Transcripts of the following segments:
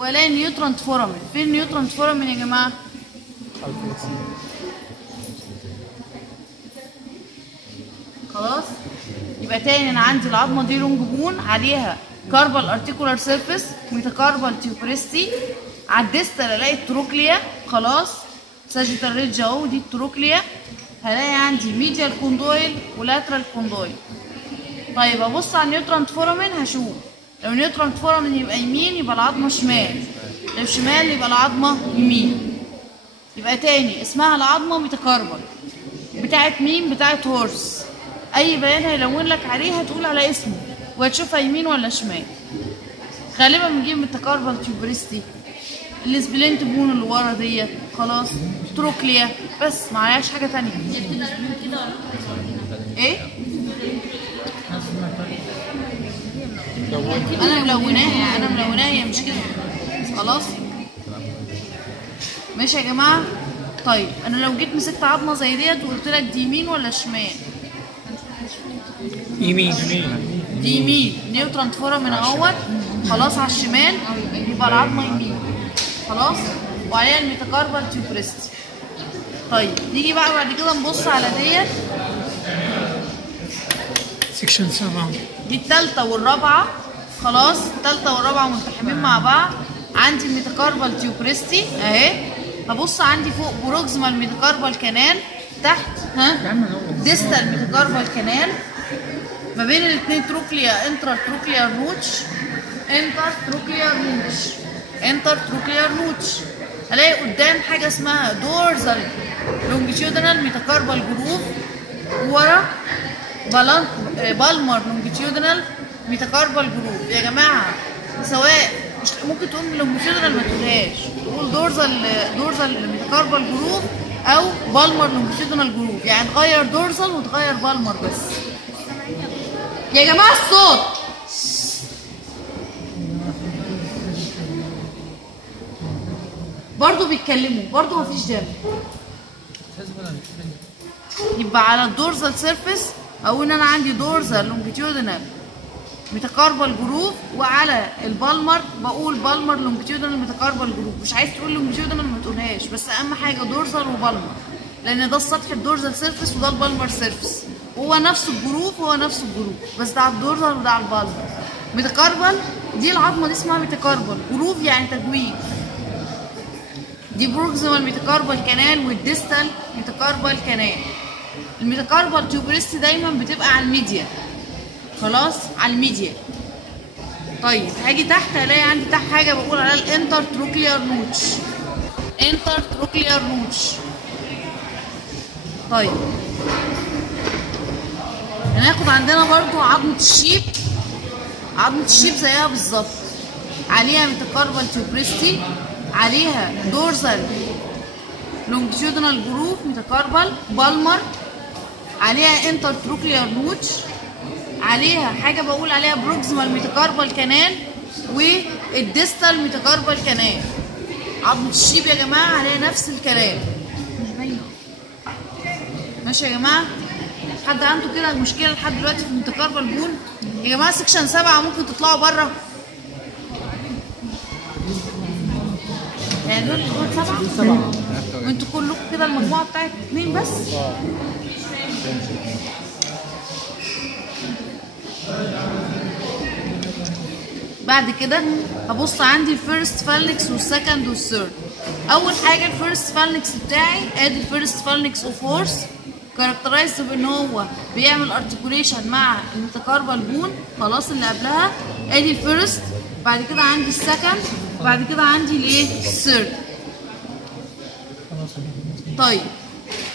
والاقي نيوترانت فورامين. فين نيوترانت فورامين يا جماعه؟ خلاص. يبقى تاني انا عندي العظمه دي لونج بون، عليها كاربال ارتيكولار سيرفيس، ميتاكاربال تيوبريستي. على الديستال الاقي التروكليا. خلاص، ساجيتال ريدج اهو، دي التروكليا. هلاقي عندي ميديال كوندويل ولاترال كوندويل. طيب ابص على النيوترانت فورامين، هشوف لو نيوترانت فورامين يبقى يمين يبقى العظمه شمال، لو شمال يبقى العظمه يمين. يبقى تاني اسمها العظمه ميتاكاربال. بتاعت مين؟ بتاعت هورس. اي بيان هيلون لك عليها تقول على اسمه وهتشوفها يمين ولا شمال. غالبا بنجيب ميتاكاربال تيوبريستي. السبلنت بون اللي ورا ديت. خلاص، تروكليا بس، معلهاش حاجه تانيه. ايه؟ انا ملوناها هي مش كده. خلاص ماشي يا جماعه. طيب انا لو جيت مسكت عظمه زي ديت وقلت لك دي يمين ولا شمال؟ يمين. دي يمين، نيوترانت فورامين اهوت. خلاص، على الشمال يبقى العظمه يمين. خلاص، وعليها الميتاكاربال تيوبريستي. طيب نيجي بقى بعد كده نبص على ديت. سكشن 7 دي التالتة والرابعة. خلاص، التالتة والرابعة ملتحمين مع بعض. عندي الميتاكاربال تيوبريستي اهي. هبص عندي فوق بروكسيمال ميتاكاربال كانال، تحت ديستال ميتاكاربال كانال. ما بين الاثنين تروكليا انتر تروكليار روتش، انتر تروكليار روتش، انتر تروكليار روتش. الاقي قدام حاجه اسمها دورزال لونجيتيودنال ميتاكاربال جروف، ورا بالمر لونجيتيودنال ميتاكاربال جروف. يا جماعه سواء ممكن تقول لونجيتيودنال ما تقولهاش، تقول دورزال ميتاكاربال جروف او بالمر لونجيتيودنال جروف، يعني تغير دورزال وتغير بالمر بس. يا جماعه الصوت. برضو بيتكلموا، برضو مفيش دم. يبقى على الدورزال سيرفيس اقول ان انا عندي دورزال لونجيتيودنال ميتاكاربال جروف، وعلى البالمر بقول بالمر لونجيتيودنال ميتاكاربال جروف. مش عايز تقول لونجيتيودنال ما تقولهاش، بس اهم حاجه دورزال وبالمر، لان ده السطح الدورزال سيرفيس وده البالمر سيرفيس. هو نفس الجروف، بس ده على الدورزال وده على البالمر. ميتاكاربال دي العظمه دي اسمها ميتاكاربال جروف، يعني تجويف. دي بروكسيمال ميتاكاربال كانال والديستال ميتاكاربال كانال. الميتاكاربال تيوبريستي دايما بتبقى على الميديا. خلاص، على الميديا. طيب هاجي تحت الاقي عندي تحت حاجه بقول عليها الانتر تروكليار روتش، انتر تروكليار روتش. طيب هناخد عندنا برضو عظمه الشيب. عظمه الشيب زيها بالظبط، عليها ميتاكاربال تيوبريستي، عليها دورزال لونجيتيودنال جروف ميتاكاربال بالمر، عليها انتر تروكليار روتش، عليها حاجه بقول عليها بروكسيمال ميتاكاربال كانال والديستال ميتاكاربال كانال. عظمه الشيب يا جماعه عليها نفس الكلام. ماشي يا جماعه؟ حد عنده كده مشكله لحد دلوقتي في الميتاكاربال بون؟ يا جماعه سكشن 7 ممكن تطلعوا بره. يعني دول 7 وانتوا كلكم كده المجموعه بتاعت 2 بس. بعد كده هبص عندي الفيرست فالنكس والسكند والثيرد. اول حاجه الفيرست فالنكس بتاعي، ادي الفيرست فالنكس اوف هورس، كاركترايزد بان هو بيعمل ارتكوليشن مع الميتاكاربال بون. خلاص، اللي قبلها ادي الفيرست، بعد كده عندي السكند، بعد كده عندي الايه؟ الثيرد. طيب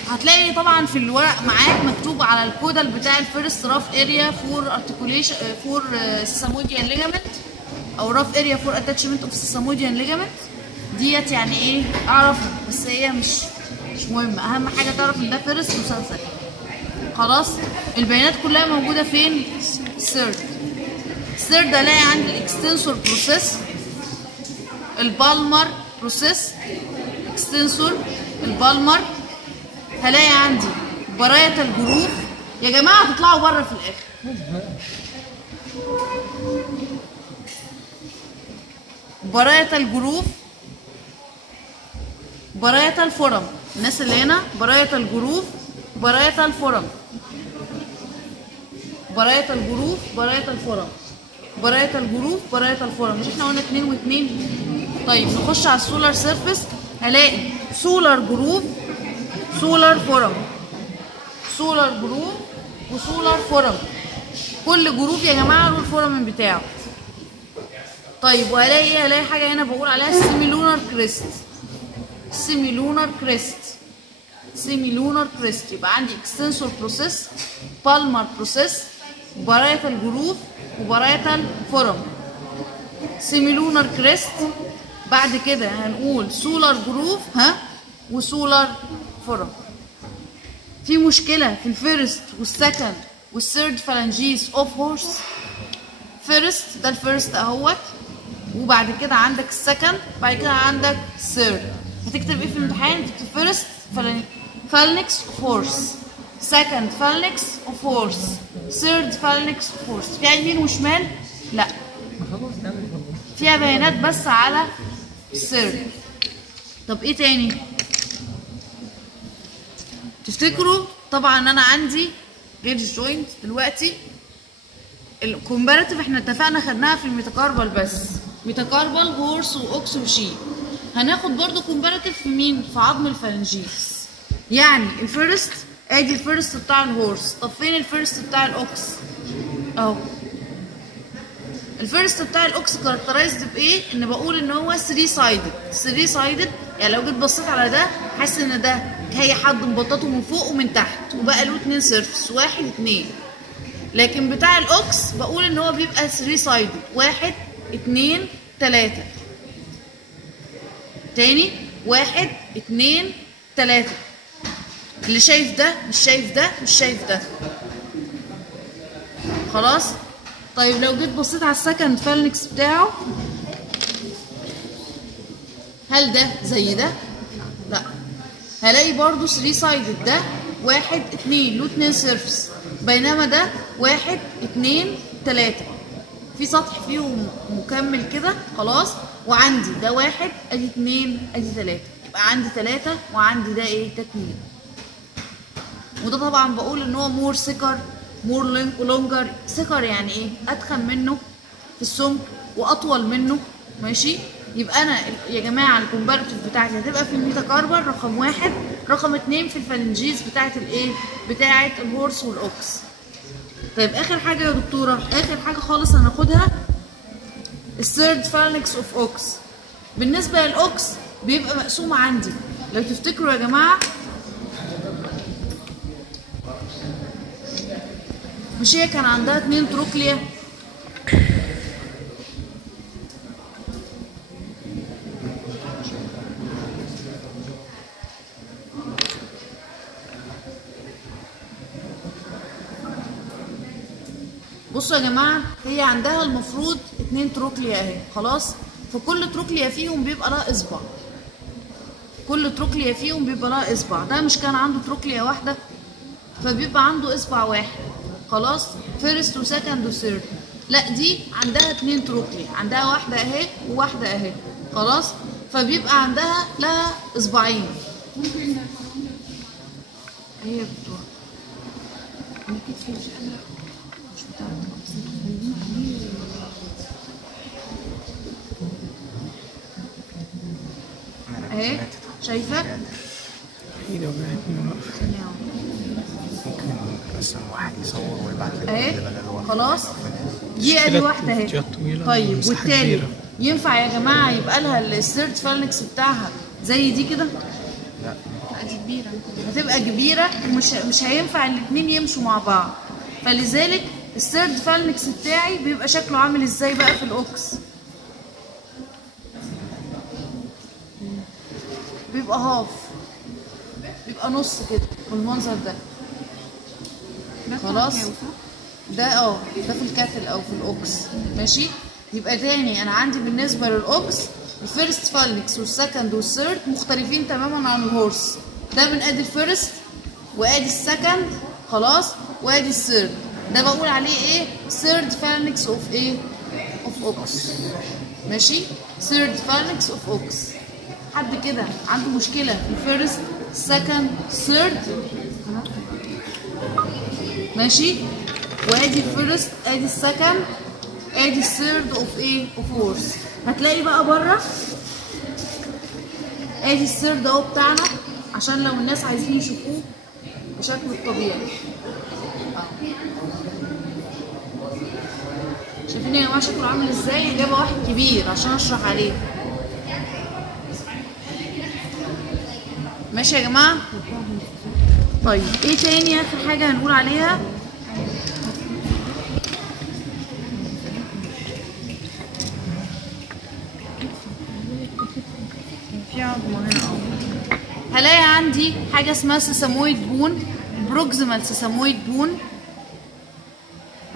هتلاقي طبعا في الورق معاك مكتوب على الكودال بتاع الفيرست راف اريا فور ارتكوليشن فور سيساموديان ليجامنت، او راف اريا فور اتاتشمنت اوف سيساموديان ليجامنت. ديت يعني ايه؟ اعرفها، بس هي مش مهمه. اهم حاجه تعرف ان ده فيرست وسكند. خلاص، البيانات كلها موجوده فين؟ الثيرد. الثيرد الاقي عندي الاكستنسور بروسيس، البالمر بروسيس، اكستنسور البالمر. هلاقي عندي براية الجروف. يا جماعه هتطلعوا بره في الاخر. برايتال جروف، برايتال فورم. الناس اللي هنا برايتال جروف، برايتال فورم، برايتال جروف، برايتال فورم، برايتال جروف، برايتال فورم. مش احنا قلنا 2 و2؟ طيب نخش على السولار سيرفيس، هلاقي سولار جروف، سولار فورم، سولار جروف وسولار فورم. كل جروف يا جماعه له الفورم بتاعه. طيب وهلاقي ايه؟ هلاقي حاجه هنا بقول عليها سيميلونار كريست، سيميلونار كريست، سيميلونار كريست. يبقى عندي اكستنسور بروسيس، بالمر بروسيس، برايتال جروف وبرايتال فورم، سيميلونار كريست. بعد كده هنقول سولار جروف وسولار فورم. في مشكله في الفيرست والسكند والثيرد فالانجيز اوف هورس. فيرست ده الفيرست اهوت، وبعد كده عندك السكند، بعد كده عندك الثيرد. هتكتب ايه في الامتحان؟ تكتب فيرست فالنكس اوف هورس، سكند فالنكس اوف هورس، ثيرد فالنكس اوف هورس. فيها يمين وشمال؟ لا، فيها بيانات بس على الثيرد. طب ايه تاني؟ تفتكروا طبعا انا عندي غير الجوينت دلوقتي. الكومباراتيف احنا اتفقنا خدناها في الميتاكاربال بس، ميتاكاربال هورس واوكس وشيب. هناخد برضو كومباراتيف في مين؟ في عظم الفالنجيز. يعني الفيرست، ادي الفيرست بتاع الهورس. طب فين الفيرست بتاع الاوكس؟ اهو. الفيرست بتاع الاوكس كاركترايزد بايه؟ ان بقول ان هو 3 سايدد. 3 سايدد يعني لو جيت بصيت على ده حاسس ان ده هي حد مبططه من فوق ومن تحت وبقى له 2 سيرفس، 1 2. لكن بتاع الاوكس بقول ان هو بيبقى 3 سايدد، 1 2 3. تاني 1 2 3. اللي شايف ده مش شايف ده مش شايف ده. خلاص؟ طيب لو جيت بصيت على السكند فالنكس بتاعه، هل ده زي ده؟ لا. هلاقي برضو 3 سايدد، ده 1 2 له 2 سيرفس، بينما ده 1 2 3 في سطح فيهم مكمل كده. خلاص؟ وعندي ده 1 ادي 2 ادي 3، يبقى عندي 3 وعندي ده ايه؟ ده 2. وده طبعا بقول ان هو مور سكر، مور لونجر. سكر يعني ايه؟ اتخن منه في السمك واطول منه. ماشي؟ يبقى انا يا جماعه الكومبارتيف بتاعتي هتبقى في الميتاكاربال رقم 1، رقم 2 في الفالنجيز بتاعت الايه؟ بتاعت الهورس والاوكس. طيب اخر حاجه يا دكتوره، اخر حاجه خالص هناخدها الثيرد فالنكس اوف اوكس. بالنسبه للاوكس بيبقى مقسوم عندي، لو تفتكروا يا جماعه، مش هي كان عندها 2 تروكليا؟ بصوا يا جماعه، هي عندها المفروض 2 تروكليا اهي. خلاص؟ فكل تروكليا فيهم بيبقى لها اصبع، كل تروكليا فيهم بيبقى لها اصبع. ده مش كان عنده تروكليا واحده؟ فبيبقى عنده اصبع واحد. خلاص؟ فيرست وسكند وثيرد. لا، دي عندها 2 تروكليا، عندها واحده اهي وواحده اهي. خلاص؟ فبيبقى عندها لها اصبعين. ممكن هي بتروح اهي، شايفه؟ ايده وجعت من الوقفه. ممكن مثلا واحد يصور ويبعت اهي. خلاص؟ دي ادي واحده اهي. طيب والتاني ينفع يا جماعه يبقى لها الثيرد فالنكس بتاعها زي دي كده؟ لا، دي كبيره، هتبقى كبيره ومش هينفع الاثنين يمشوا مع بعض. فلذلك الثيرد فالنكس بتاعي بيبقى شكله عامل ازاي بقى في الاوكس؟ بيبقى هاف، بيبقى نص كده بالمنظر ده. خلاص؟ ده ده في الكاتل او في الاوكس. ماشي؟ يبقى تاني انا عندي بالنسبه للاوكس الفيرست فالنكس والسكند والثيرد مختلفين تماما عن الهورس. ده من ادي الفيرست وادي السكند، خلاص، وادي الثيرد. ده بقول عليه ايه؟ ثيرد فالنكس اوف ايه؟ اوف اوكس. ماشي؟ third pharynx of ox. حد كده عنده مشكلة في الفيرست second third؟ ماشي. وادي الفيرست ادي السكند ادي الثيرد اوف ايه؟ اوف فورث. هتلاقي بقى بره ادي الثيرد اهو بتاعنا عشان لو الناس عايزين يشوفوه بشكل الطبيعي. شايفين يا جماعه شكله عامل ازاي؟ جايبه واحد كبير عشان اشرح عليه. ماشي يا جماعه. طيب ايه تاني اخر حاجه هنقول عليها؟ في عظمه هنا اهو. هلاقي عندي حاجه اسمها سيسامويد بون، بروكسيمال سيسامويد بون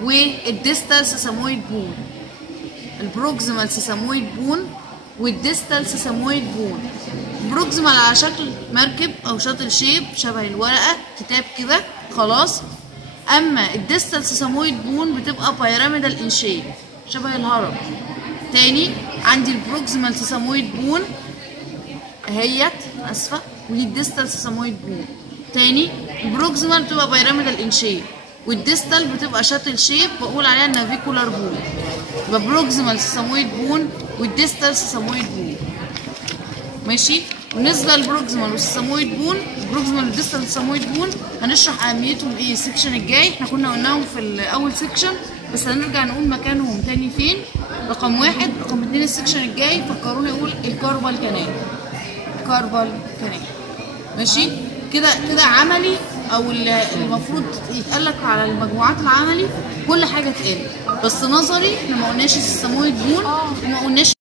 والديستال سيسامويد بون. البروكسيمال سيسامويد بون والديستال سيسامويد بون. بروكسيمال على شكل مركب او شاطل شيب شبه الورقه كتاب كده خلاص. اما الديستال سيسامويد بون بتبقى بيراميدال ان شيب شبه الهرم. تاني عندي البروكسيمال سيسامويد بون اهيت اسفه، ودي الديستال سيسامويد بون. تاني البروكسيمال بتبقى بيراميدال ان شيب والديستال بتبقى شاتل شيب بقول عليها النافيكولار بون. يبقى بروكسيمال سيسامويد بون والديستال سيسامويد بون. ماشي. بالنسبه للبروكسيمال والسيسامويد بون، البروكسيمال والديستال سيسامويد بون هنشرح اهميتهم ايه السكشن الجاي. احنا كنا قلناهم في الاول سكشن بس هنرجع نقول مكانهم تاني فين. رقم 1. رقم 2 السكشن الجاي فكروني اقول الكاربال كانال. كاربال كانال. ماشي كده كده عملي او المفروض يتقالك على المجموعات العملي كل حاجه اتقال، بس نظري احنا ما قلناش السيسامويد بون وما قلناش